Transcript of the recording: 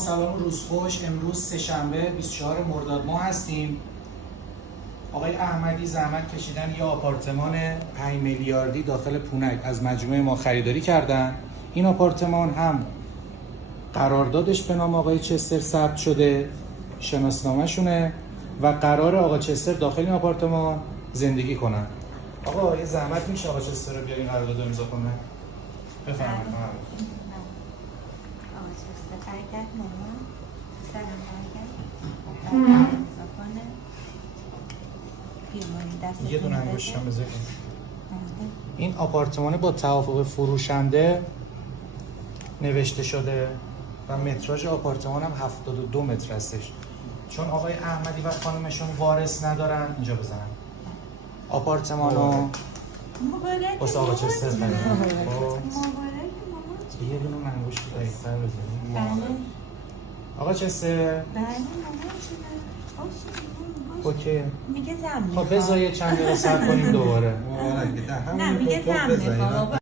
سلام و روز خوش. امروز سه‌شنبه 24 مرداد ماه هستیم. آقای احمدی زحمت کشیدن یه آپارتمان 5 میلیاردی داخل پونک از مجموعه ما خریداری کردن. این آپارتمان هم قراردادش به نام آقای چستر ثبت شده، شناسنامه شونه و قرار آقا چستر داخل این آپارتمان زندگی کنن. آقا یه زحمت میشه آقا چستر رو بیارین قرارداد رو امضا کنه؟ بفرمایید. آقا چستر برگرد مامان. سلام برگرد. امضا کنه. بیماری دست یه دونه انگشت هم بذارید. این آپارتمان با توافق فروشنده نوشته شده و متراژ آپارتمان هم 72 متر هستش. چون آقای احمدی و خانمشون وارث ندارن اینجا بزنن. آپارتمانو مبارک واسه آقا چستر خریدن. مبارک مامان. یه دونه انگشت دقیق‌تر بزنید. بله. آقا چستر. بله مامان جونم. اوکی. میگه زن خب بذار یه چند دقیقه صبر کنیم دوباره. نه میگه زن میخوام بابا